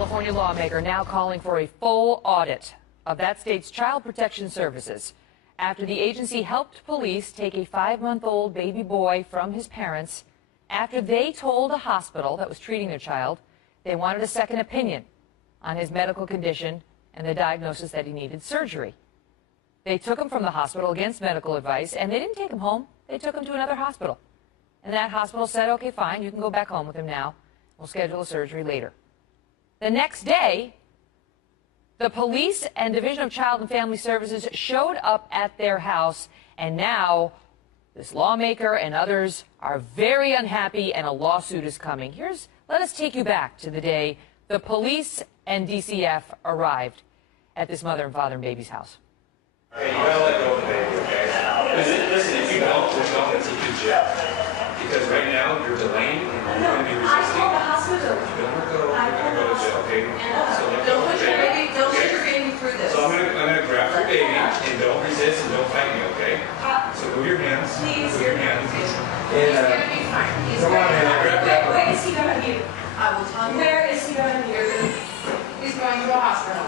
California lawmaker now calling for a full audit of that state's child protection services after the agency helped police take a 5-month-old baby boy from his parents after they told a hospital that was treating their child they wanted a second opinion on his medical condition and the diagnosis that he needed surgery. They took him from the hospital against medical advice, and they didn't take him home. They took him to another hospital. And that hospital said, okay, fine, you can go back home with him now. We'll schedule a surgery later. The next day, the police and Division of Child and Family Services showed up at their house, and now this lawmaker and others are very unhappy, and a lawsuit is coming. Let us take you back to the day the police and DCF arrived at this mother and father and baby's house. Okay, you gotta let go of the baby, okay? Listen, if you don't, we're going to take you to jail. Because right now, you're delaying and you're going to be resisting. I called the hospital. You don't go to jail, okay? So let go Don't of push the your baby. baby, don't push your baby through this. So I'm gonna grab your baby and don't resist and don't fight me, okay? So move your hands. Please. Move your hands. He's gonna be fine. He's Come on, gonna be man. fine. Where is he gonna be? I will tell you. Where is he going to be? He's going to a hospital.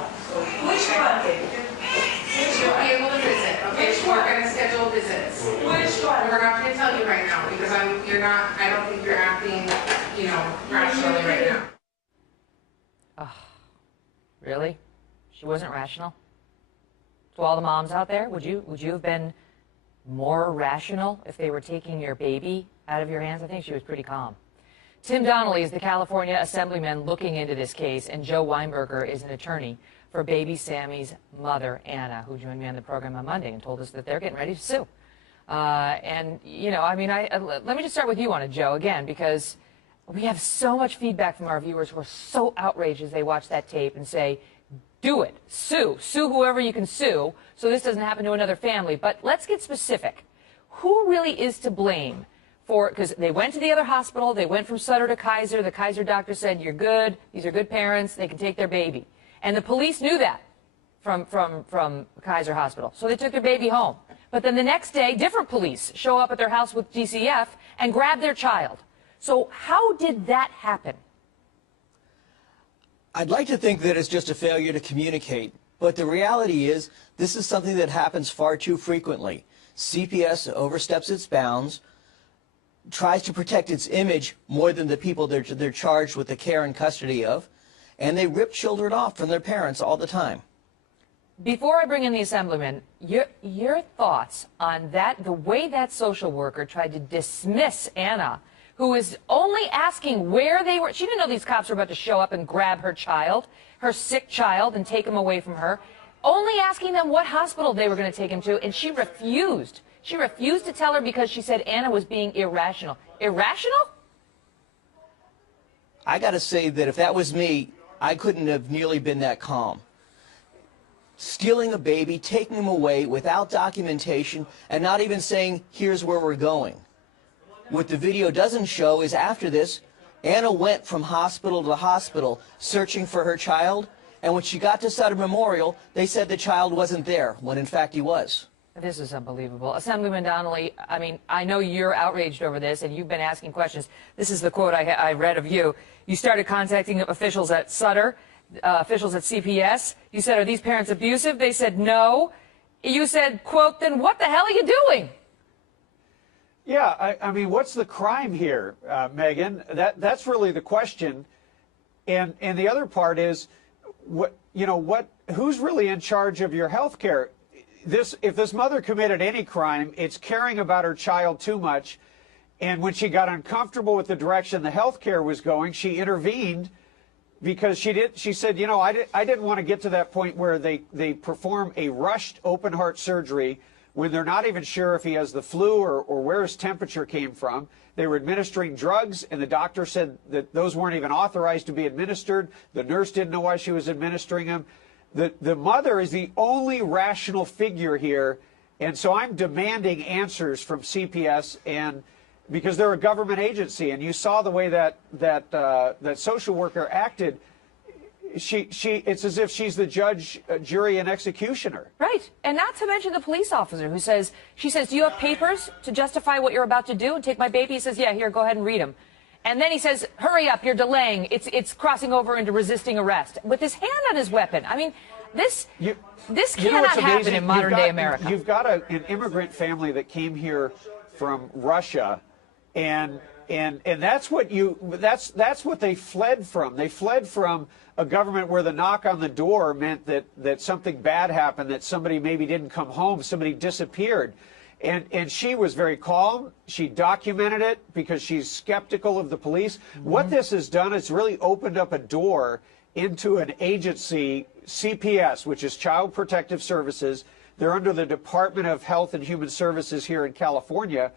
Which one? She'll be able to visit, okay? We're gonna schedule visits. Which one? We're not gonna tell you right now because I don't think you're acting, rationally right now. Really? She wasn't rational? To all the moms out there, would you have been more rational if they were taking your baby out of your hands? I think she was pretty calm. Tim Donnelly is the California Assemblyman looking into this case, and Joe Weinberger is an attorney for baby Sammy's mother, Anna, who joined me on the program on Monday and told us that they're getting ready to sue. Let me just start with you on it, Joe, again, because we have so much feedback from our viewers who are so outraged as they watch that tape and say, do it, sue whoever you can sue so this doesn't happen to another family. But let's get specific. Who really is to blame for, because they went to the other hospital, they went from Sutter to Kaiser, the Kaiser doctor said, you're good, these are good parents, they can take their baby. And the police knew that from Kaiser Hospital, so they took their baby home. But then the next day, different police show up at their house with DCF and grab their child. So how did that happen? I'd like to think that it's just a failure to communicate, but the reality is this is something that happens far too frequently. CPS oversteps its bounds, tries to protect its image more than the people they're charged with the care and custody of, and they rip children off from their parents all the time. Before I bring in the Assemblyman, your thoughts on that, the way that social worker tried to dismiss Anna, who is only asking where they were. She didn't know these cops were about to show up and grab her child, her sick child, and take him away from her, only asking them what hospital they were going to take him to, and she refused. She refused to tell her because she said Anna was being irrational. Irrational? I got to say that if that was me, I couldn't have nearly been that calm. Stealing a baby, taking him away without documentation, and not even saying, here's where we're going. What the video doesn't show is after this, Anna went from hospital to hospital searching for her child, and when she got to Sutter Memorial, they said the child wasn't there, when in fact he was. This is unbelievable. Assemblyman Donnelly, I mean, I know you're outraged over this, and you've been asking questions. This is the quote I read of you. You started contacting officials at Sutter, officials at CPS. You said, are these parents abusive? They said no. You said, quote, then what the hell are you doing? Yeah, I mean, what's the crime here, Megan? That's really the question. And the other part is, who's really in charge of your health care? If this mother committed any crime, it's caring about her child too much. And when she got uncomfortable with the direction the health care was going, she intervened because she said, I didn't want to get to that point where they perform a rushed open heart surgery when they're not even sure if he has the flu or where his temperature came from. They were administering drugs, and the doctor said that those weren't even authorized to be administered. The nurse didn't know why she was administering them. The mother is the only rational figure here, and so I'm demanding answers from CPS, and because they're a government agency, and you saw the way that social worker acted. It's as if she's the judge, jury, and executioner. Right, and not to mention the police officer who says, she says, do you have papers to justify what you're about to do and take my baby? He says, yeah, here, go ahead and read them. And then he says, hurry up, you're delaying. It's crossing over into resisting arrest with his hand on his weapon. I mean, this cannot happen in modern day America. You've got an immigrant family that came here from Russia, and that's what they fled from. They fled from a government where the knock on the door meant that something bad happened, that somebody maybe didn't come home, somebody disappeared. And she was very calm. She documented it because she's skeptical of the police. What this has done is really opened up a door into an agency, CPS, which is Child Protective Services. They're under the Department of Health and Human Services here in California,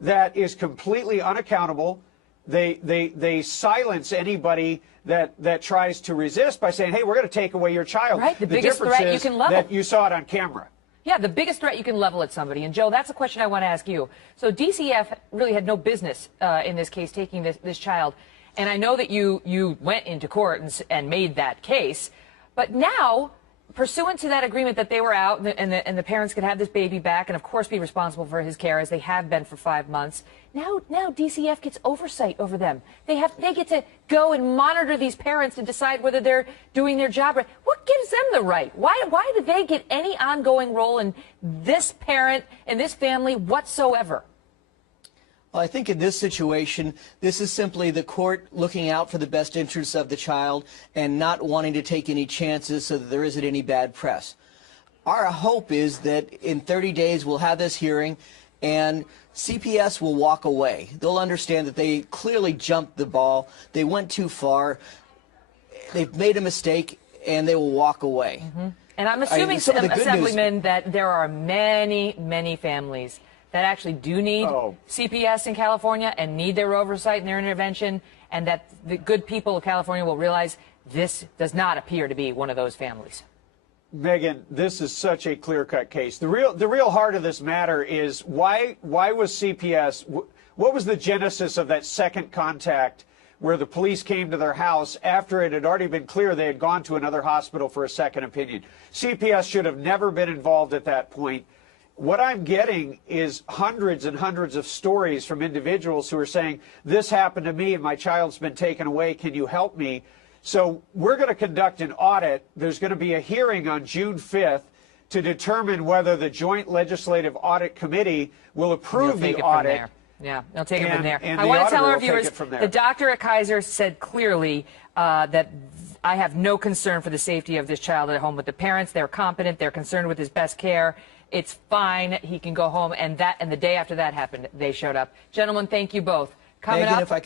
that is completely unaccountable. They silence anybody that tries to resist by saying, hey, we're going to take away your child. Right, the biggest threat you can level. That you saw it on camera. Yeah, the biggest threat you can level at somebody. And, Joe, that's a question I want to ask you. So DCF really had no business in this case taking this child. And I know that you went into court and made that case. But now, pursuant to that agreement that they were out and the parents could have this baby back and, of course, be responsible for his care, as they have been for 5 months, now DCF gets oversight over them. They get to go and monitor these parents and decide whether they're doing their job right. What gives them the right? Why do they get any ongoing role in this parent and this family whatsoever? Well, I think in this situation, this is simply the court looking out for the best interests of the child and not wanting to take any chances so that there isn't any bad press. Our hope is that in 30 days we'll have this hearing and CPS will walk away. They'll understand that they clearly jumped the ball. They went too far. They've made a mistake, and they will walk away. And I'm assuming, Assemblyman, that there are many, many families that actually do need CPS in California and need their oversight and their intervention, and that the good people of California will realize this does not appear to be one of those families. Megan, this is such a clear-cut case. The real heart of this matter is why was CPS, what was the genesis of that second contact where the police came to their house after it had already been clear they had gone to another hospital for a second opinion? CPS should have never been involved at that point. What I'm getting is hundreds and hundreds of stories from individuals who are saying, this happened to me and my child's been taken away, can you help me? So we're going to conduct an audit. There's going to be a hearing on June 5th to determine whether the Joint Legislative Audit Committee will approve the audit. Yeah, they'll take it from there. And I want to tell our will take viewers, it from there. the doctor at Kaiser said clearly that I have no concern for the safety of this child at home with the parents. They're competent. They're concerned with his best care. It's fine. He can go home. And the day after that happened, they showed up. Gentlemen, thank you both. Coming Megan, up. if I could